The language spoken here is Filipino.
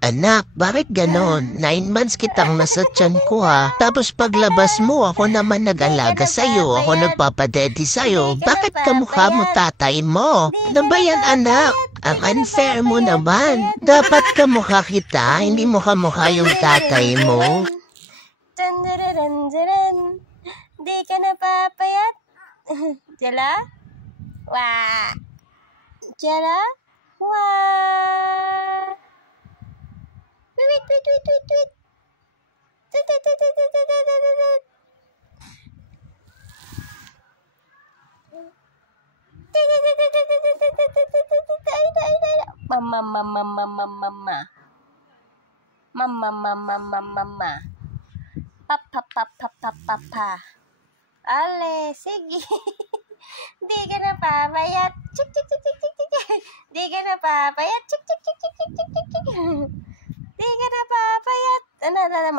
Anak, bakit ganon? 9 months kitang nasa tiyan ko ha. Tapos paglabas mo, ako naman nag-alaga sa'yo. Ako nagpapadedi sa'yo. Bakit kamukha mo tatay mo? Ano ba yan, anak? Ang unfair mo naman. Dapat kamukha kita, hindi mo kamukha yung tatay mo. Di ka na papayat? Jala? Wah! Jala? Wah! Wait. Mama. Papa. Ale, sige. Di ka na papayat. Chik. Di ka na papayat. Chik. Di ka na papayat. Ano naman?